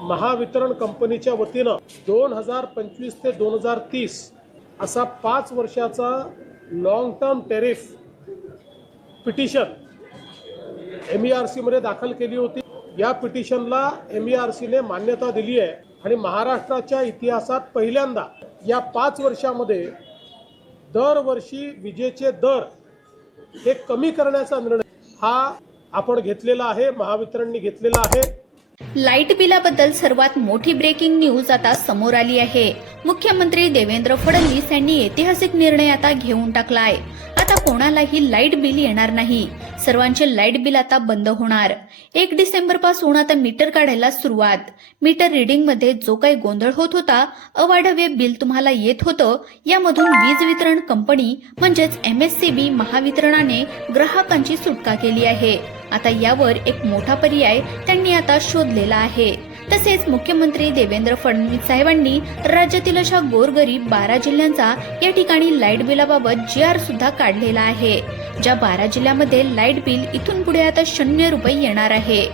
महावितरण कंपनीच्या वतीनं 2025 ते 2030 असा 5 वर्षाचा long term tariff petition MERC मध्ये दाखल केली होती। या पिटिशनला MERC ने मान्यता दिली आहे आणि महाराष्ट्राच्या इतिहासात पहिल्यांदा या 5 वर्षामध्ये दरवर्षी विजेचे दर हे कमी करण्याचा निर्णय हा आपण घेतलेला आहे, महावितरणने घेतलेला आहे। लाईट बिलाबद्दल सर्वात मोठी ब्रेकिंग न्यूज आता समोर आली आहे। मुख्यमंत्री देवेंद्र फडणवीस यांनी ऐतिहासिक निर्णय आता घेऊन टाकलाय। आता कोणालाही लाईट बिल येणार नाही, सर्वांचे लाईट बिल आता बंद होणार। 1 डिसेंबर पासून आता मीटर काढायला सुरुवात। मीटर रिडिंग मध्ये जो काही गोंधळ होत होता, अवाढव्य बिल तुम्हाला येत होतं, यामधून वीज वितरण कंपनी म्हणजेच MSCB महावितरणाने ग्राहकांची सुटका केली आहे। आता यावर एक मोठा पर्याय त्यांनी आता शोधलेला आहे। तसेच मुख्यमंत्री देवेंद्र फडणवीस साहेबांनी राज्यातील अशा गोरगरीब 12 जिल्ह्यांचा या ठिकाणी लाईट बिलाबाबत GR सुद्धा काढलेला आहे। ज्या 12 जिल्ह्यामध्ये लाईट बिल इथून पुढे आता 0 रुपये येणार आहे,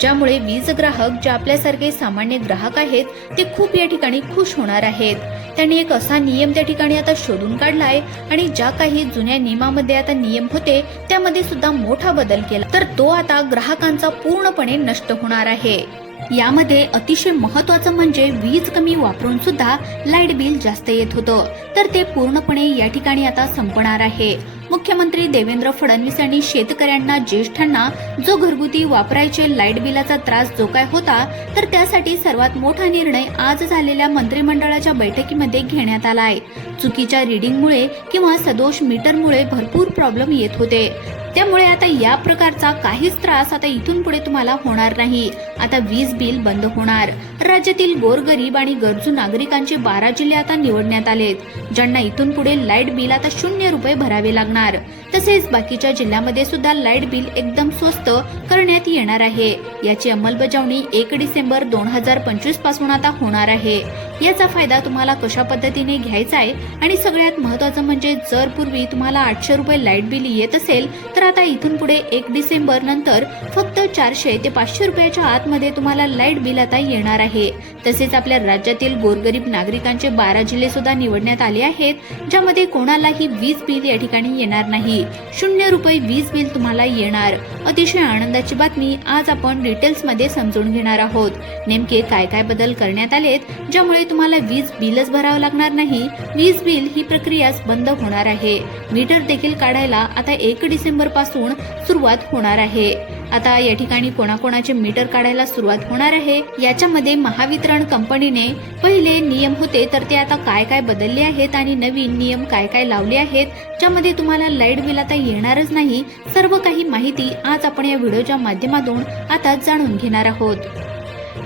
ज्यामुळे वीज ग्राहक जे आपल्यासारखे सामान्य ग्राहक आहेत ते खूप या ठिकाणी खुश होणार आहेत। त्यांनी एक असा नियम त्या ठिकाणी आता शोधून काढलाय आणि ज्या काही जुन्या नियमामध्ये आता नियम होते त्यामध्ये सुद्धा मोठा बदल केला, तर तो आता ग्राहकांचा पूर्णपणे नष्ट होणार आहे। यामध्ये अतिशय महत्त्वाचं म्हणजे वीज कमी वापरून सुद्धा लाईट बिल जास्त येत होतं, तर ते पूर्णपणे या ठिकाणी आता संपणार आहे। मुख्यमंत्री देवेंद्र फडणवीस यांनी शेतकऱ्यांना, ज्येष्ठांना जो घरगुती वापरायचे लाईट बिलाचा त्रास जो काय होता, तर त्यासाठी सर्वात मोठा निर्णय आज झालेल्या मंत्रिमंडळाच्या बैठकीमध्ये घेण्यात आलाय। चुकीच्या रीडिंगमुळे किंवा सदोष मीटरमुळे भरपूर प्रॉब्लेम येत होते, त्यामुळे आता या प्रकारचा काहीच त्रास आता इथून पुढे तुम्हाला होणार नाही। आता वीज बिल बंद होणार। राज्यातील गोरगरीब आणि गरजू नागरिकांचे 12 जिल्हे आता निवडण्यात आलेत, ज्यांना इथून पुढे लाईट बिल आता 0 रुपये भरावे लागणार। तसेच बाकीच्या जिल्ह्यामध्ये सुद्धा लाईट बिल एकदम स्वस्त करण्यात येणार आहे। याची अंमलबजावणी 1 डिसेंबर 2025 पासून आता होणार आहे। याचा फायदा तुम्हाला कशा पद्धतीने घ्यायचा आहे आणि सगळ्यात महत्त्वाचं म्हणजे जर पूर्वी तुम्हाला 800 रुपये लाईट बिल येत असेल, तर आता इथून पुढे 1 डिसेंबर नंतर फक्त 400 ते 500 रुपयाच्या आतमध्ये तुम्हाला लाईट बिल आता येणार आहे। तसेच आपल्या राज्यातील गोरगरीब नागरिकांचे 12 जिल्हे सुद्धा निवडण्यात आले आहेत, ज्यामध्ये कोणालाही वीज बिल या ठिकाणी येणार नाही। 0 रुपये वीज बिल तुम्हाला येणार। अतिशय आनंदाची बातमी आज आपण डिटेल्स मध्ये समजून घेणार आहोत। नेमके काय काय बदल करण्यात आलेत, ज्यामुळे तुम्हाला वीज बिलच भरावं लागणार नाही, वीज बिल ही प्रक्रियाच बंद होणार आहे। मीटर देखील काढायला आता 1 डिसेंबर पासून सुरुवात होणार आहे। आता या ठिकाणी कोणाकोणाचे मीटर काढायला सुरुवात होणार आहे, याच्यामध्ये महावितरण कंपनीने पहिले नियम होते तर ते आता काय काय बदलले आहेत आणि नवीन नियम काय काय लावले आहेत, ज्यामध्ये तुम्हाला लाईट बिल आता येणारच नाही, सर्व काही माहिती आज आपण या व्हिडिओच्या माध्यमातून आता जाणून घेणार आहोत।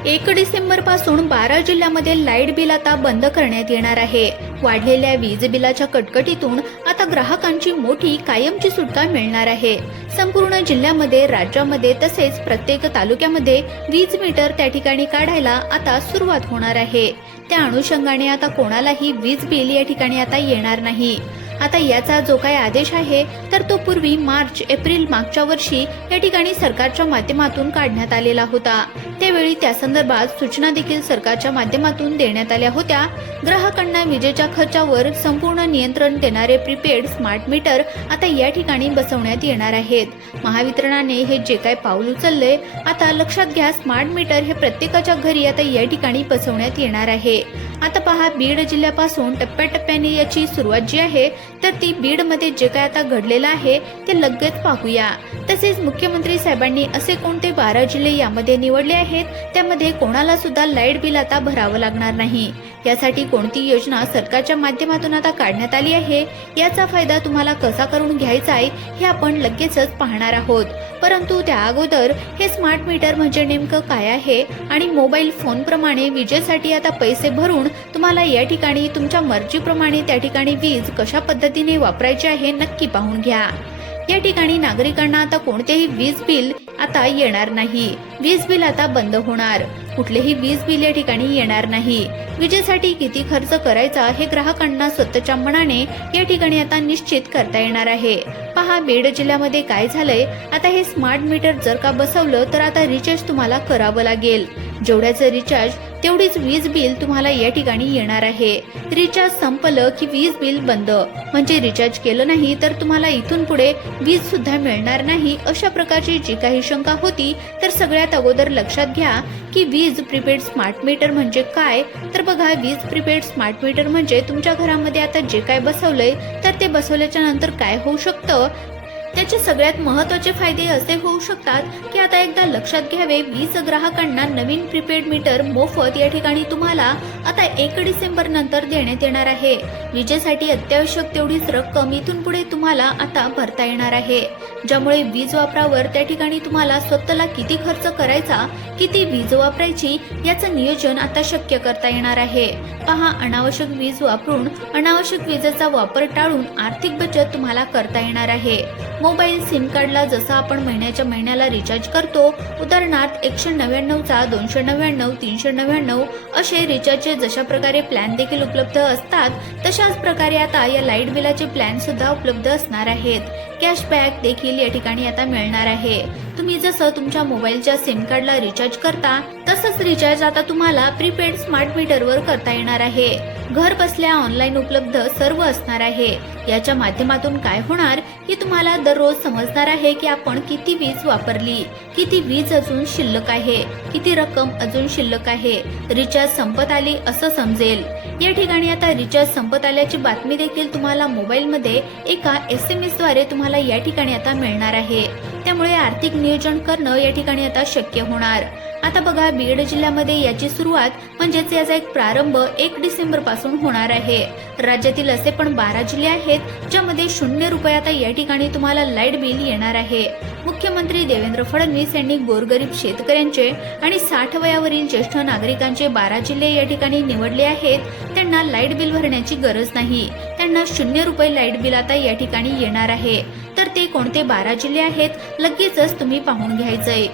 1 डिसेंबर पासून 12 जिल्ह्यामध्ये लाईट बिल आता बंद करण्यात येणार आहे। वाढलेल्या वीज बिलाच्या कटकटीतून आता ग्राहकांची मोठी कायमची सुटका मिळणार आहे। संपूर्ण जिल्ह्यामध्ये, राज्यामध्ये तसेच प्रत्येक तालुक्यामध्ये वीज मीटर त्या ठिकाणी काढायला आता सुरुवात होणार आहे। त्या अनुषंगाने आता कोणालाही वीज बिल या ठिकाणी आता येणार नाही। आता याचा जो काही आदेश आहे तर तो पूर्वी मार्च एप्रिल मागच्या वर्षी या ठिकाणी सरकारच्या माध्यमातून काढण्यात आलेला होता। त्यावेळी त्या संदर्भात सूचना देखील सरकारच्या माध्यमातून देण्यात आल्या होत्या। ग्राहकांना विजेच्या खर्चावर संपूर्ण नियंत्रण देणारे प्रीपेड स्मार्ट मीटर आता या ठिकाणी बसवण्यात येणार आहेत। महावितरणाने हे जे काही पाऊल उचलले, आता लक्षात घ्या, स्मार्ट मीटर हे प्रत्येकाच्या घरी आता या ठिकाणी बसवण्यात येणार आहे। आता पहा, बीड जिल्ह्यापासून टप्प्याटप्प्याने याची सुरुवात जी आहे तर ती बीड मध्ये जे काय आता घडलेलं आहे ते लगेच पाहूया। तसेच मुख्यमंत्री साहेबांनी असे कोणते 12 जिल्हे यामध्ये निवडले आहेत, त्यामध्ये कोणाला सुद्धा लाईट बिल आता भरावं लागणार नाही। यासाठी कोणती योजना सरकारच्या माध्यमातून आता काढण्यात आली आहे, याचा फायदा तुम्हाला कसा करून घ्यायचा आहे हे आपण लगेचच पाहणार आहोत। परंतु त्या अगोदर हे स्मार्ट मीटर म्हणजे नेमकं काय आहे आणि मोबाईल फोन प्रमाणे विजेसाठी आता पैसे भरून तुम्हाला या ठिकाणी तुमच्या मर्जीप्रमाणे त्या ठिकाणी वीज कशा पद्धतीने वापरायची आहे नक्की पाहून घ्या। या ठिकाणी नागरिकांना आता कोणतेही वीज बिल आता येणार नाही। वीज बिल आता बंद होणार। कुठलेही वीज बिल या ठिकाणी येणार नाही। विजेसाठी किती खर्च करायचा हे ग्राहकांना स्वतःच्या मनाने या ठिकाणी आता निश्चित करता येणार आहे। पहा, बीड जिल्ह्यामध्ये काय झालंय, आता हे स्मार्ट मीटर जर का बसवलं तर आता रिचार्ज तुम्हाला करावं लागेल। जेवढ्याचं रिचार्ज तेवढीच वीज बिल तुम्हाला या ठिकाणी येणार आहे. रिचार्ज संपलं की वीज बिल बंद, म्हणजे रिचार्ज केलं नाही तर तुम्हाला इथून पुढे वीज सुद्धा मिळणार नाही. अशा प्रकारची जी काही शंका होती, तर सगळ्यात अगोदर लक्षात घ्या की वीज प्रीपेड स्मार्ट मीटर म्हणजे काय. तर बघा, वीज प्रीपेड स्मार्ट मीटर म्हणजे तुमच्या घरामध्ये आता जे काय बसवलंय तर ते बसवल्याच्या नंतर काय होऊ शकतं, त्याचे सगळ्यात महत्त्वाचे फायदे असे होऊ शकतात की आता एकदा लक्षात घ्यावे, वीज ग्राहकांना नवीन प्रीपेड मीटर मोफत या ठिकाणी तुम्हाला आता 1 डिसेंबर नंतर देण्यात येणार आहे. विजेसाठी अत्यावश्यक तेवढीच रक्कम इथून पुढे तुम्हाला आता भरता येणार आहे, ज्यामुळे वीज वापरावर त्या ठिकाणी तुम्हाला स्वतःला किती खर्च करायचा, किती वीज वापरायची याचं नियोजन आता शक्य करता येणार आहे. पहा, अनावश्यक वीज वापरून अनावश्यक विजेचा वापर टाळून आर्थिक बचत तुम्हाला करता येणार आहे. मोबाईल सिम कार्डला जसं आपण महिन्याच्या महिन्याला रिचार्ज करतो, उदाहरणार्थ 199चा 299, 399 असे रिचार्जचे जशा प्रकारे प्लॅन देखील उपलब्ध असतात, तशाच प्रकारे आता या लाईट बिलाचे प्लॅन सुद्धा उपलब्ध असणार आहेत. कॅशबॅक देखील या ठिकाणी आता मिळणार आहे. तुम्ही जसं तुमच्या मोबाईलच्या सिम कार्डला रिचार्ज करता, तसंच रिचार्ज आता तुम्हाला प्रीपेड स्मार्ट मीटरवर करता येणार आहे. घर बसल्या ऑनलाईन उपलब्ध सर्व असणार आहे. याच्या माध्यमातून काय होणार की तुम्हाला दररोज समजणार आहे की आपण किती वीज वापरली, किती वीज अजून शिल्लक आहे, किती रक्कम अजून शिल्लक आहे. रिचार्ज संपत आली असं समजेल. या ठिकाणी आता रिचार्ज संपत आल्याची बातमी देखील तुम्हाला मोबाईलमध्ये एका SMS द्वारे तुम्हाला या ठिकाणी आता मिळणार आहे. त्यामुळे आर्थिक नियोजन करणं या ठिकाणी आता शक्य होणार. आता बघा, बीड जिल्ह्यामध्ये याची सुरुवात म्हणजेच याचा एक प्रारंभ 1 डिसेंबर पासून होणार आहे. राज्यातील असे पण 12 जिल्हे आहेत ज्यामध्ये 0 रुपये आता या ठिकाणी तुम्हाला लाईट बिल येणार आहे. मुख्यमंत्री देवेंद्र फडणवीस यांनी गोरगरीब शेतकऱ्यांचे आणि 60 वयावरील ज्येष्ठ नागरिकांचे 12 जिल्हे या ठिकाणी निवडले आहेत. त्यांना लाईट बिल भरण्याची गरज नाही. त्यांना 0 रुपये लाईट बिल आता या ठिकाणी येणार आहे. तर ते कोणते 12 जिल्हे आहेत लगेचच तुम्ही पाहून घ्यायचंय.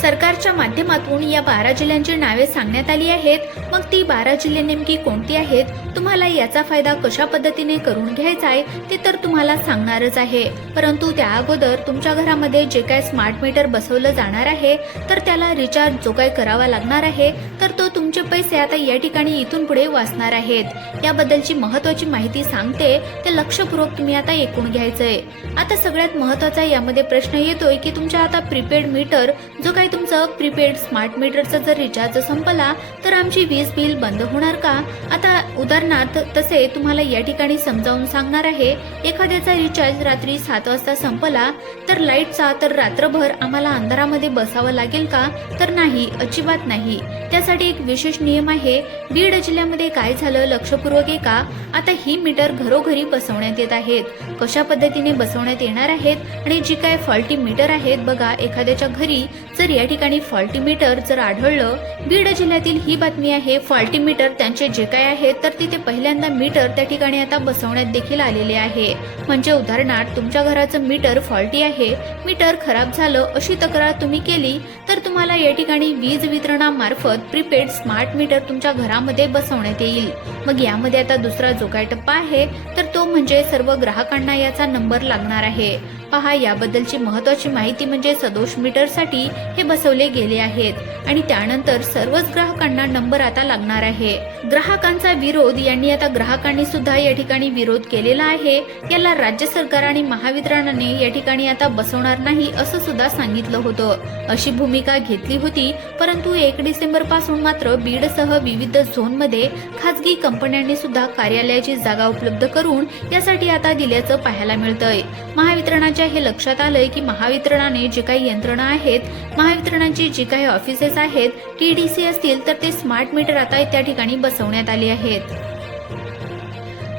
सरकारच्या माध्यमातून या 12 जिल्ह्यांची नावे सांगण्यात आली आहेत. मग ती 12 जिल्हे नेमकी कोणती आहेत, तुम्हाला याचा फायदा कशा पद्धतीने करून घ्यायचा आहे ते तर तुम्हाला सांगणारच आहे. परंतु त्या अगोदर तुमच्या घरामध्ये जे काय स्मार्ट मीटर बसवलं जाणार आहे, तर त्याला रिचार्ज जो काय करावा लागणार आहे, तर तो तुमचे पैसे आता या ठिकाणी इथून पुढे वाचणार आहेत. याबद्दलची महत्त्वाची माहिती सांगते, ते लक्षपूर्वक तुम्ही आता ऐकून घ्यायचंय. आता सगळ्यात महत्त्वाचा यामध्ये प्रश्न येतोय की तुमच्या आता प्रीपेड मीटर जो काही तुमचं प्रीपेड स्मार्ट मीटरचा जर रिचार्ज संपला तर आमची वीज बिल बंद होणार का. आता उदाहरणार्थ तसे तुम्हाला या ठिकाणी समजावून सांगणार आहे. एखाद्याचा रिचार्ज रात्री 7 वाजता संपला तर लाईटचा तर रात्रभर आम्हाला अंधारामध्ये बसावं लागेल का, तर नाही, अजिबात नाही. त्यासाठी एक विशेष नियम आहे. बीड जिल्ह्यामध्ये काय झालं लक्षपूर्वक ऐका. आता ही मीटर घरोघरी बसवण्यात येत आहेत. कशा पद्धतीने बसवण्यात येणार आहेत आणि जी काय फॉल्टी मीटर आहेत, बघा, एखाद्याच्या घरी जर या ठिकाणी फॉल्टी मीटर जर आढळलं, बीड जिल्ह्यातील ही बातमी आहे. फॉल्टी मीटर त्यांचे जे काय आहेत तर तिथे पहिल्यांदा मीटर त्या ठिकाणी आता बसवण्यात देखील आलेले आहे. म्हणजे उदाहरणार्थ तुमच्या घराचं मीटर फॉल्टी आहे, मीटर खराब झालं अशी तक्रार तुम्ही केली तर तुम्हाला या ठिकाणी वीज वितरणामार्फत प्रीपेड स्मार्ट मीटर तुमच्या घरामध्ये बसवण्यात येईल. मग यामध्ये आता दुसरा जो काय टप्पा आहे तर तो म्हणजे सर्व ग्राहकांना याचा नंबर लागणार आहे. पहा, याबद्दलची महत्त्वाची माहिती म्हणजे सदोष मीटरसाठी हे बसवले गेले आहेत आणि त्यानंतर सर्वच ग्राहकांना नंबर आता लागणार आहे. ग्राहकांचा विरोध यांनी आता ग्राहकांनी सुद्धा या ठिकाणी विरोध केलेला आहे. याला राज्य सरकार आणि महावितरणाने या ठिकाणी आता बसवणार नाही असं सुद्धा सांगितलं होतं. अशी भूमिका घेतली होती. परंतु 1 डिसेंबर पासून मात्र बीडसह विविध झोनमध्ये खासगी कंपन्यांनी सुद्धा कार्यालयाची जागा उपलब्ध करून यासाठी आता दिल्याचं पाहायला मिळतंय. महावितरणाच्या हे लक्षात आलंय की महावितरणाने जे काही यंत्रणा आहेत, महावितरणाची जी काही ऑफिसेस आहेत, TDC असतील, तर ते स्मार्ट मीटर आता त्या ठिकाणी बसवण्यात आले आहेत.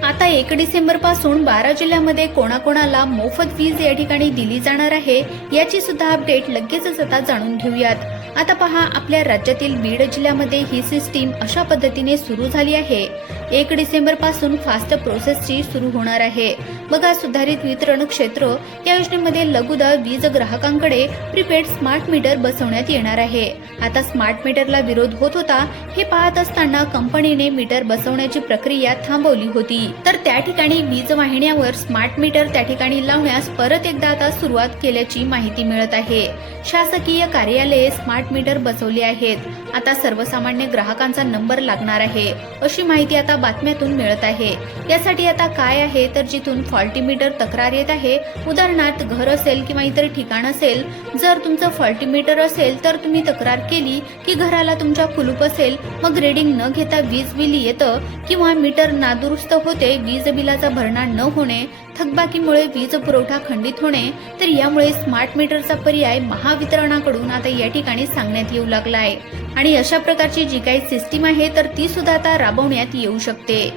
आता 1 डिसेंबर पासून 12 जिल्ह्यामध्ये कोणाकोणाला मोफत वीज या ठिकाणी दिली जाणार आहे याची सुद्धा अपडेट लगेचच आता जाणून घेऊयात. आता पहा, आपल्या राज्यातील बीड जिल्ह्यामध्ये ही सिस्टीम अशा पद्धतीने सुरू झाली आहे. 1 डिसेंबर पासून फास्ट प्रोसेसची सुरू होणार आहे. बघा, सुधारित वितरण क्षेत्र या योजनेमध्ये लघुदा वीज ग्राहकांकडे प्रीपेड स्मार्ट मीटर बसवण्यात येणार आहे. आता स्मार्ट मीटरला विरोध होत होता. हे पाहत असताना कंपनीने मीटर बसवण्याची प्रक्रिया थांबवली होती. तर त्या ठिकाणी वीज वाहिन्यावर स्मार्ट मीटर त्या ठिकाणी लावण्यास परत एकदा आता सुरुवात केल्याची माहिती मिळत आहे. शासकीय कार्यालये स्मार्ट स्मार्ट मीटर बसवली आहेत। आता सर्वसामान्य ग्राहकांचा नंबर लागणार आहे अशी माहिती आता बातम्यातून मिळत आहे। यासाठी आता काय आहे तर जिथून फॉल्टी मीटर तक्रार येत आहे, उदाहरणार्थ घर असेल किंवा इतर ठिकाण असेल, जर तुमचं फॉल्टी मीटर असेल तर तुम्ही तक्रार केली की घराला तुमच्या कुलूप असेल, मग रीडिंग न घेता वीज बिल येतं किंवा मीटर नादुरुस्त होते, वीज बिलाचा भरणा न होणे, थकबाकीमुळे वीज पुरवठा खंडित होणे, तर यामुळे स्मार्ट मीटरचा पर्याय महावितरणाकडून आता या ठिकाणी सांगण्यात येऊ लागला आहे। आणि अशा प्रकारची जी काही सिस्टीम आहे तर ती सुद्धा आता राबवण्यात येऊ शकते।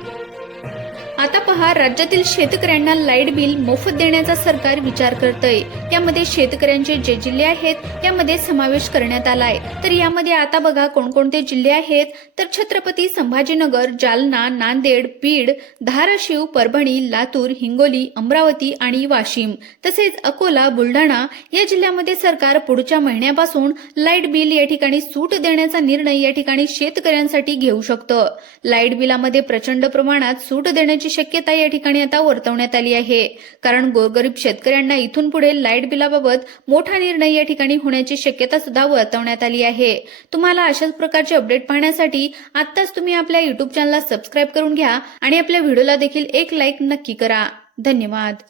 आता पहा, राज्यातील शेतकऱ्यांना लाईट बिल मोफत देण्याचा सरकार विचार करतंय। यामध्ये शेतकऱ्यांचे जे जिल्हे आहेत त्यामध्ये समावेश करण्यात आलाय। तर यामध्ये आता बघा कोणकोणते जिल्हे आहेत तर छत्रपती संभाजीनगर, जालना, नांदेड, बीड, धाराशिव, परभणी, लातूर, हिंगोली, अमरावती आणि वाशिम, तसेच अकोला, बुलढाणा या जिल्ह्यामध्ये सरकार पुढच्या महिन्यापासून लाईट बिल या ठिकाणी सूट देण्याचा निर्णय या ठिकाणी शेतकऱ्यांसाठी घेऊ शकतं। लाईट बिलामध्ये प्रचंड प्रमाणात सूट देण्याची शक्यता या ठिकाणी आता वर्तवण्यात आली आहे, कारण गोरगरीब शेतकऱ्यांना इथून पुढे लाईट बिलाबाबत मोठा निर्णय या ठिकाणी होण्याची शक्यता सुद्धा वर्तवण्यात आली आहे। तुम्हाला अशाच प्रकारचे अपडेट पाहण्यासाठी आत्ताच तुम्ही आपल्या YouTube चॅनलला सबस्क्राईब करून घ्या आणि आपल्या व्हिडिओला देखील एक लाईक नक्की करा। धन्यवाद।